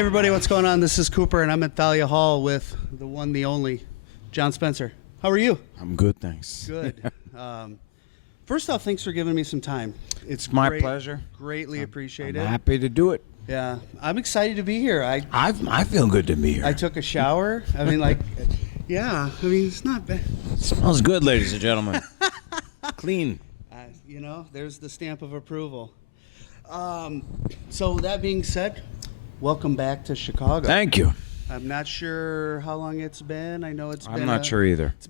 everybody, what's going on? This is Cooper, and I'm at Thalia Hall with the one, the only, Jon Spencer. How are you? I'm good, thanks. Good. First off, thanks for giving me some time. It's my pleasure. Greatly appreciated. I'm happy to do it. Yeah, I'm excited to be here. I feel good to be here. I took a shower. I mean, it's not bad. It smells good, ladies and gentlemen. Clean. There's the stamp of approval. So that being said, welcome back to Chicago. Thank you. I'm not sure how long it's been. I know I'm not sure either. It's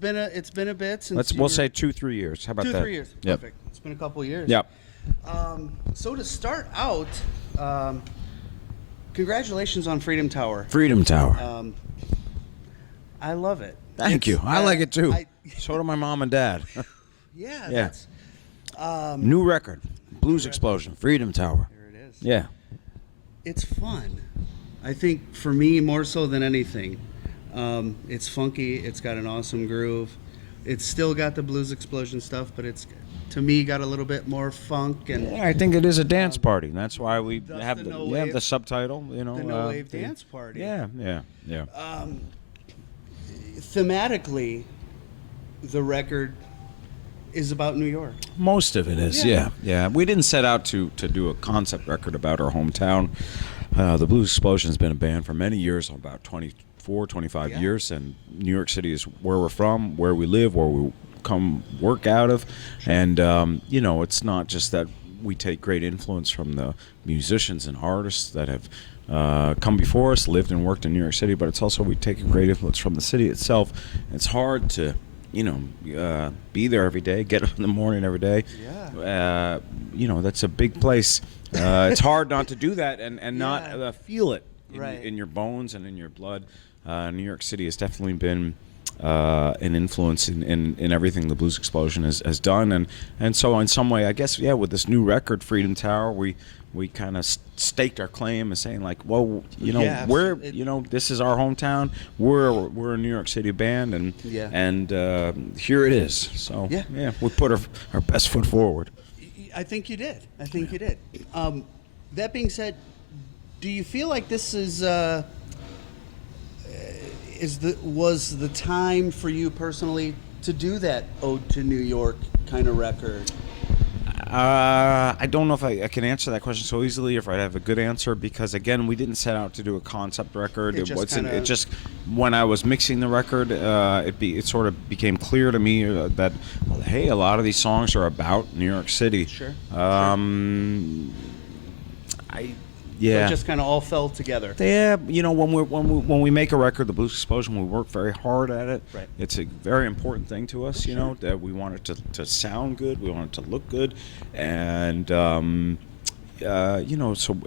been a bit since. We'll say 2-3 years. How about that? 2-3 years. Yep. Perfect. It's been a couple years. Yep. So to start out, congratulations on Freedom Tower. Freedom Tower. I love it. Thank you. I like it too. So do my mom and dad. Yeah. Yeah. That's, new record. Blues Explosion. Freedom Tower. There it is. Yeah. It's fun. I think for me more so than anything. It's funky. It's got an awesome groove. It's still got the Blues Explosion stuff, but it's, to me, got a little bit more funk. And yeah, I think it is a dance party. And that's why we have the subtitle. The No Wave Dance Party. Yeah. Thematically, the record is about New York. Most of it is, yeah. We didn't set out to do a concept record about our hometown. The Blues Explosion has been a band for many years, about 24, 25 years, and New York City is where we're from, where we live, where we come work out of. Sure. And, it's not just that we take great influence from the musicians and artists that have come before us, lived and worked in New York City, but it's also we take a great influence from the city itself. It's hard to be there every day, get up in the morning every day. Yeah. That's a big place. It's hard not to do that and not feel it in your bones and in your blood. New York City has definitely been an influence in everything the Blues Explosion has done. And so in some way, I guess, with this new record, Freedom Tower, we kind of staked our claim as saying, like, well, this is our hometown. We're a New York City band, and here it is. So we put our best foot forward. I think you did. That being said, do you feel like this was the time for you personally to do that Ode to New York kind of record? I don't know if I can answer that question so easily, if I have a good answer, because again, we didn't set out to do a concept record. It just when I was mixing the record, it sort of became clear to me that hey, a lot of these songs are about New York City. Sure. Yeah. So it just kind of all fell together. Yeah, when we make a record, the Blues Explosion, we work very hard at it. Right. It's a very important thing to us, that we want it to sound good, we want it to look good, and so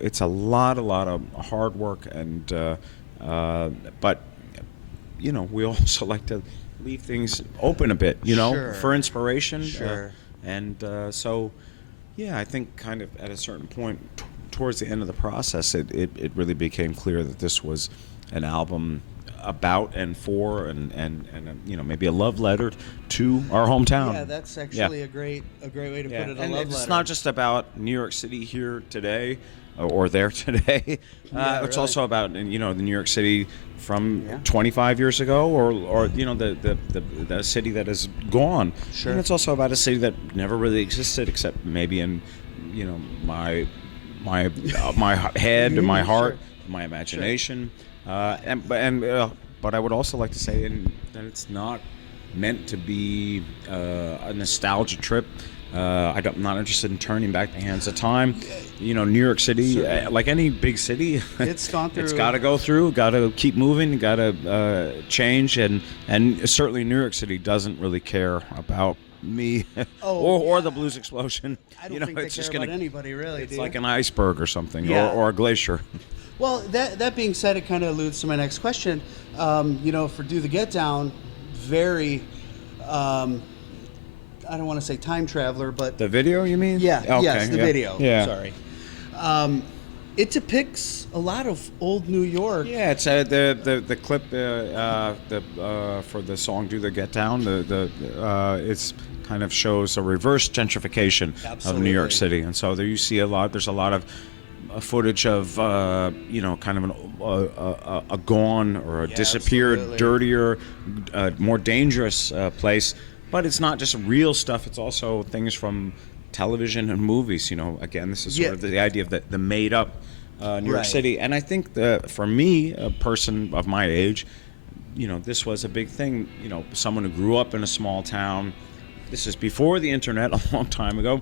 it's a lot of hard work, and but we also like to leave things open a bit, Sure. for inspiration. Sure. So I think kind of at a certain point, towards the end of the process, it really became clear that this was an album about and for and maybe a love letter to our hometown. Yeah, that's actually a great way to put it. A love letter. It's not just about New York City here today or there today. It's also about the New York City from 25 years ago, or the city that is gone. Sure. And it's also about a city that never really existed except maybe in my head and my heart, my imagination, but I would also like to say that it's not meant to be a nostalgia trip. I'm not interested in turning back the hands of time. New York City, like any big city, it's gone through. It's got to go through. Got to keep moving. Got to change, and certainly New York City doesn't really care about me or the Blues Explosion. I don't think they care about anybody, really. It's like an iceberg or something, or a glacier. Well, that being said, it kind of alludes to my next question. For Do the Get Down, very, I don't want to say time traveler, but the video, you mean? Yeah. Okay, yes, the video. Yeah. Sorry. It depicts a lot of old New York. Yeah, it's the clip for the song "Do the Get Down." It's kind of shows a reverse gentrification of New York City, and so there you see there's a lot of footage of kind of a gone or a disappeared, absolutely. dirtier, more dangerous place. But it's not just real stuff; it's also things from television and movies. Again, this is sort of the idea of the made up New York Right. City. And I think that for me, a person of my age, this was a big thing. Someone who grew up in a small town. This is before the internet, a long time ago,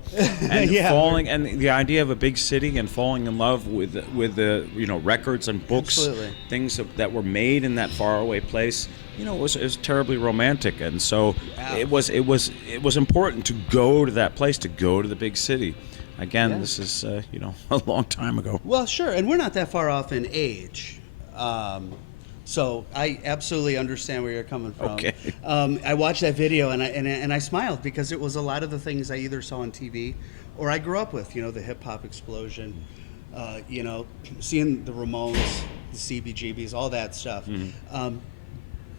and the idea of a big city and falling in love with the records and books, Absolutely. things that were made in that faraway place. It was terribly romantic, and so Wow. it was important to go to that place, to go to the big city. Again, Yeah. this is a long time ago. Well, sure, and we're not that far off in age. So I absolutely understand where you're coming from. Okay. I watched that video and I smiled because it was a lot of the things I either saw on TV or I grew up with. The hip hop explosion, seeing the Ramones, the CBGBs, all that stuff.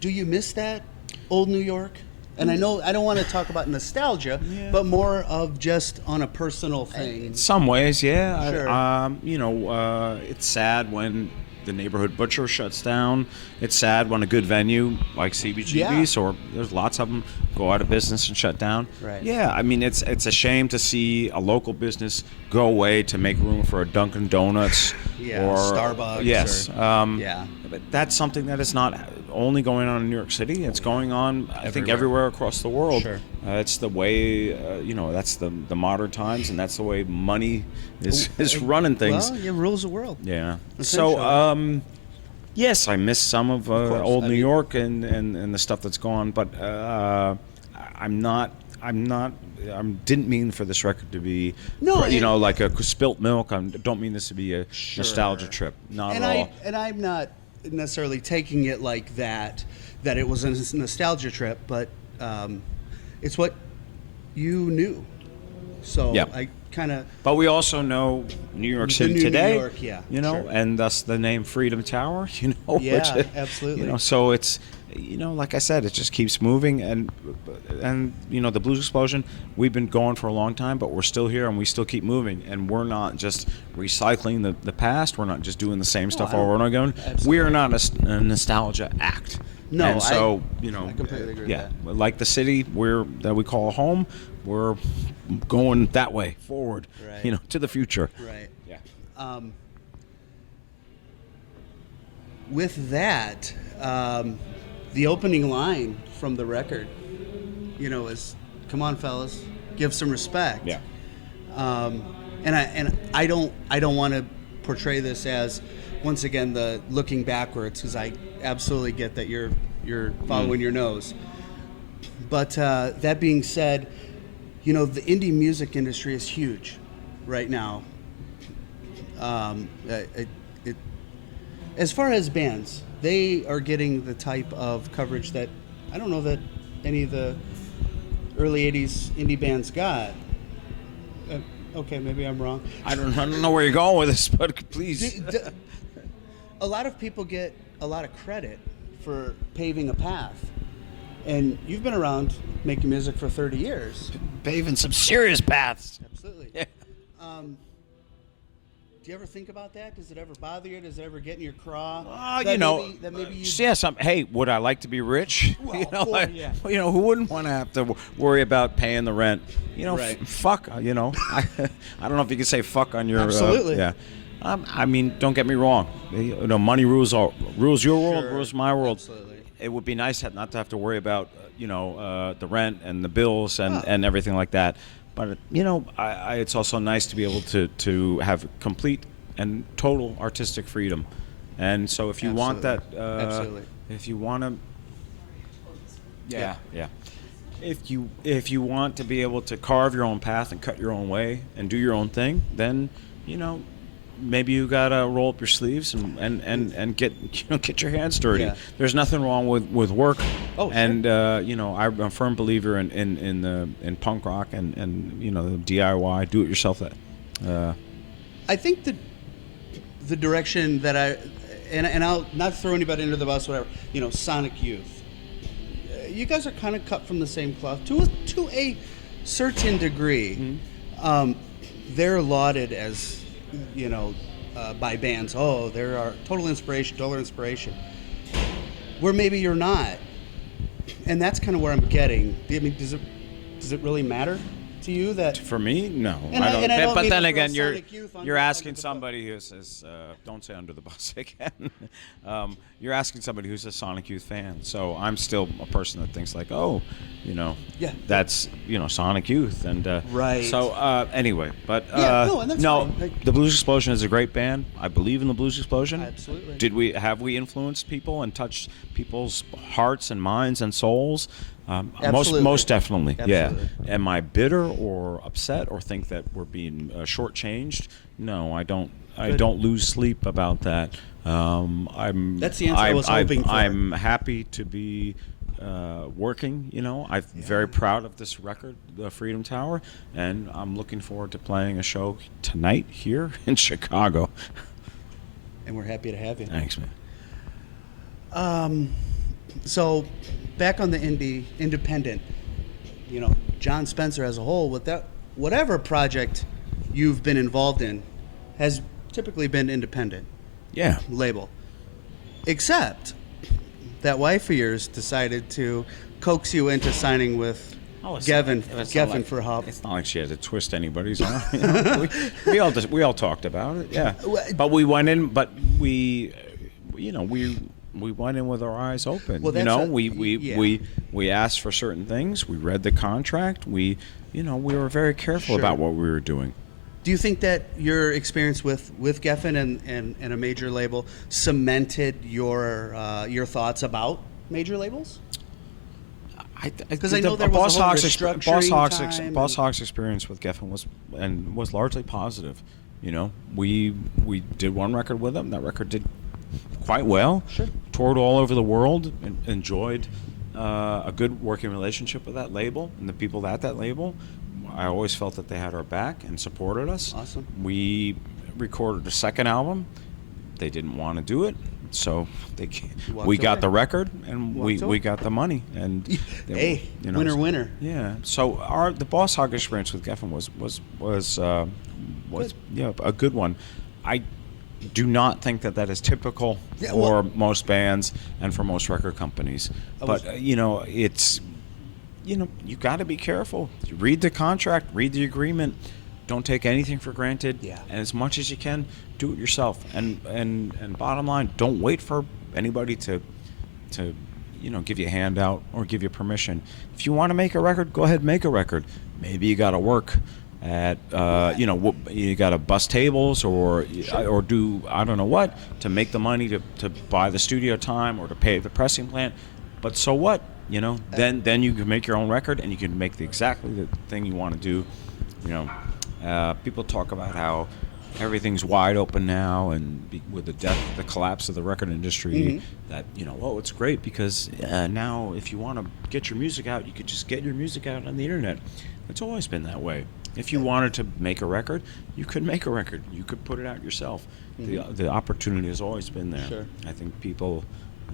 Do you miss that old New York? And I know I don't want to talk about nostalgia, but more of just on a personal thing. In some ways, yeah. Sure. It's sad when the neighborhood butcher shuts down. It's sad when a good venue like CBGB's, or there's lots of them, go out of business and shut down. Right. Yeah, I mean, it's a shame to see a local business go away to make room for a Dunkin' Donuts Yeah, or Starbucks. Yes. Yeah. But that's something that is not only going on in New York City. It's going on, I think, everywhere across the world. Sure. It's the way, that's the modern times, and that's the way money is running things. Well, it rules the world. Yeah. Essentially. So, yes, I miss some of course. old I New mean- York and the stuff that's gone, but didn't mean for this record to be, No, like a spilt milk. I don't mean this to be a nostalgia trip. Not and at all. And I'm not necessarily taking it like that it was a nostalgia trip, but it's what you knew. So Yeah. I kind of But we also know New York The City new New today, York, yeah, sure. and thus the name Freedom Tower, Yeah, which, absolutely. so it's, like I said, it just keeps moving, and the Blues Explosion, we've been going for a long time, but we're still here and we still keep moving, and we're not just recycling the past. We're not just doing the same stuff I over and over again. absolutely. We are not a nostalgia act. No, and so I completely agree with yeah, that. like the city that we call home, we're going that way forward, Right. to the future. right. Yeah. With that, the opening line from the record, is "Come on, fellas, give some respect." Yeah. And I don't want to portray this as, once again, the looking backwards, because I absolutely get that you're following your nose. But that being said, the indie music industry is huge right now. As far as bands, they are getting the type of coverage that I don't know that any of the early 80s indie bands got. Okay, maybe I'm wrong. I don't know where you're going with this, but please. A lot of people get a lot of credit for paving a path. And you've been around making music for 30 years. Paving some serious paths. Absolutely. Yeah. Do you ever think about that? Does it ever bother you? Does it ever get in your craw? That maybe you... Yes. Hey, would I like to be rich? Well, yeah. Who wouldn't want to have to worry about paying the rent? Right. Fuck. I don't know if you can say fuck on your. Absolutely. Yeah. I mean, don't get me wrong. Money rules your world, Sure. rules my world. Absolutely. It would be nice not to have to worry about the rent and the bills and everything like that. But it's also nice to be able to have complete and total artistic freedom. And so if you want that, Absolutely. if you want to, yeah. If you want to be able to carve your own path and cut your own way and do your own thing, then maybe you gotta roll up your sleeves and get your hands dirty. Yeah. There's nothing wrong with work. Oh, sure. And I'm a firm believer in punk rock and the DIY, do it yourself. I think the direction that and I'll not throw anybody under the bus, whatever. Sonic Youth. You guys are kind of cut from the same cloth to a certain degree. Mm-hmm. They're lauded as by bands. Oh, there are total inspiration. Where maybe you're not, and that's kind of where I'm getting. I mean, does it really matter to you that? For me, no. And I I- don't. and I don't But mean then to again, throw you're Sonic Youth you're under asking the bus. somebody who says, "Don't say under the bus again." You're asking somebody who's a Sonic Youth fan. So I'm still a person that thinks like, oh, Yeah. that's Sonic Youth, and Right. So anyway, but Yeah, no, and that's fine. Like- the Blues Explosion is a great band. I believe in the Blues Explosion. Absolutely. Have we influenced people and touched people's hearts and minds and souls? Absolutely. Most definitely, Absolutely. yeah. Am I bitter or upset or think that we're being shortchanged? No, I don't. I Good. don't lose sleep about that. I'm. That's the answer I was hoping for. I'm happy to be working. I'm very proud of this record, the Freedom Tower, and I'm looking forward to playing a show tonight here in Chicago. And we're happy to have you. Thanks, man. So, back on the independent, Jon Spencer as a whole, with that, whatever project you've been involved in, has typically been independent Yeah. label, except that wife of yours decided to coax you into signing with Geffen for Hub. It's not like she had to twist anybody's arm. We all talked about it. Yeah, but we went in. But we went in with our eyes open. Well, that's we asked for certain things. We read the contract. We were very careful Sure. about what we were doing. Do you think that your experience with Geffen and a major label cemented your thoughts about major labels? Because I know there was a whole restructuring Boss Hog's experience with Geffen was largely positive. We did one record with them. That record did quite well. Sure. Toured all over the world and enjoyed a good working relationship with that label and the people at that label. I always felt that they had our back and supported us. Awesome. We recorded a second album. They didn't want to do it, so we got the record and we got the money. And hey, winner. Yeah. So the Boss Hog experience with Geffen was a good one. I do not think that is typical for most bands and for most record companies. But it's you got to be careful. You read the contract, read the agreement. Don't take anything for granted. Yeah. And as much as you can, do it yourself. And bottom line, don't wait for anybody to give you a handout or give you permission. If you want to make a record, go ahead and make a record. Maybe you got to work at you got to bust tables or do I don't know what to make the money to buy the studio time or to pay the pressing plant. But so what? Then you can make your own record and you can make exactly the thing you want to do. People talk about how everything's wide open now, and with the collapse of the record industry, that it's great because now if you want to get your music out, you could just get your music out on the internet. It's always been that way. If you wanted to make a record, you could make a record. You could put it out yourself. The opportunity has always been there. Sure. I think people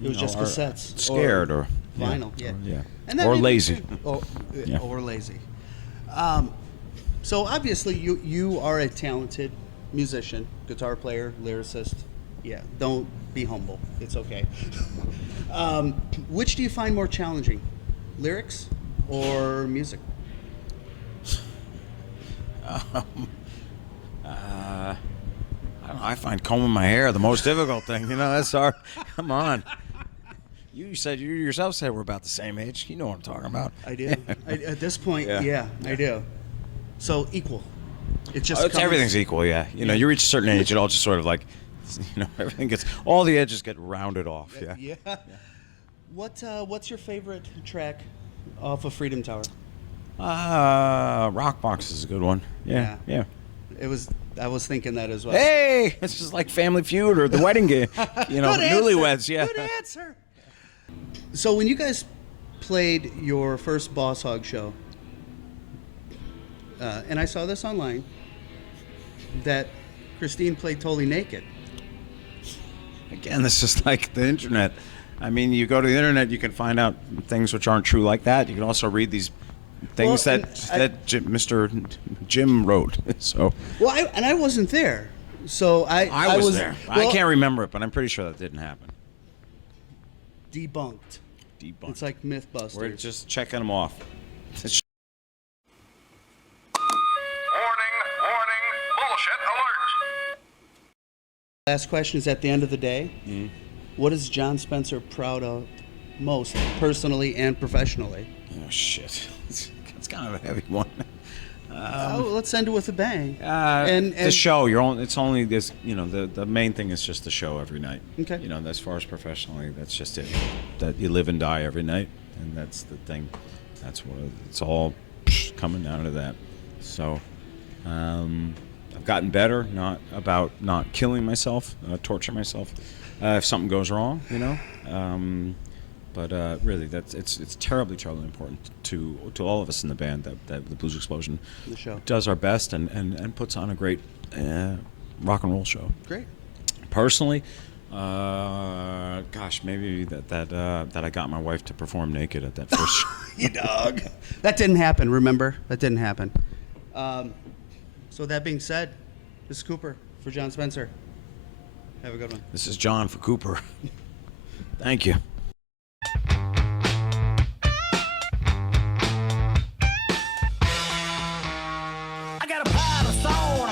It was just are cassettes, scared or vinyl, yeah. Or lazy. Or lazy. So obviously you are a talented musician, guitar player, lyricist. Yeah, don't be humble. It's okay. Which do you find more challenging, lyrics or music? I find combing my hair the most difficult thing. That's hard. Come on. You yourself said we're about the same age. You know what I'm talking about. I do. At this point, yeah, I do. So equal. It's just everything's equal. Yeah. You reach a certain age, it all just sort of like, everything all the edges get rounded off. Yeah. Yeah. What's your favorite track off of Freedom Tower? Rock Box is a good one. Yeah. I was thinking that as well. Hey, it's just like Family Feud or The Wedding Game. Newlyweds. Yeah. Good answer. So when you guys played your first Boss Hog show, and I saw this online, that Christine played totally naked. Again, this is like the internet. I mean, you go to the internet, you can find out things which aren't true like that. You can also read these things that Mr. Jim wrote. So. Well, I wasn't there, So I was there. I well, can't remember it, but I'm pretty sure that didn't happen. debunked. Debunked. It's like Mythbusters. We're just checking them off. Warning, bullshit alert. Last question is at the end of the day. Mm-hmm. What is Jon Spencer proud of most, personally and professionally? Oh shit! It's kind of a heavy one. Let's end it with a bang. The show. It's only this. The main thing is just the show every night. Okay. As far as professionally, that's just it. That you live and die every night, and that's the thing. That's what it's all coming down to that. So, I've gotten better, not killing myself, torture myself, if something goes wrong. But really, it's terribly, terribly important to all of us in the band that the Blues Explosion The show. does our best and puts on a great rock and roll show. Great. Personally, maybe that I got my wife to perform naked at that first show. You dog. That didn't happen, remember? That didn't happen. So that being said, this is Cooper for Jon Spencer. Have a good one. This is John for Cooper. Thank you. I got a pile of stone.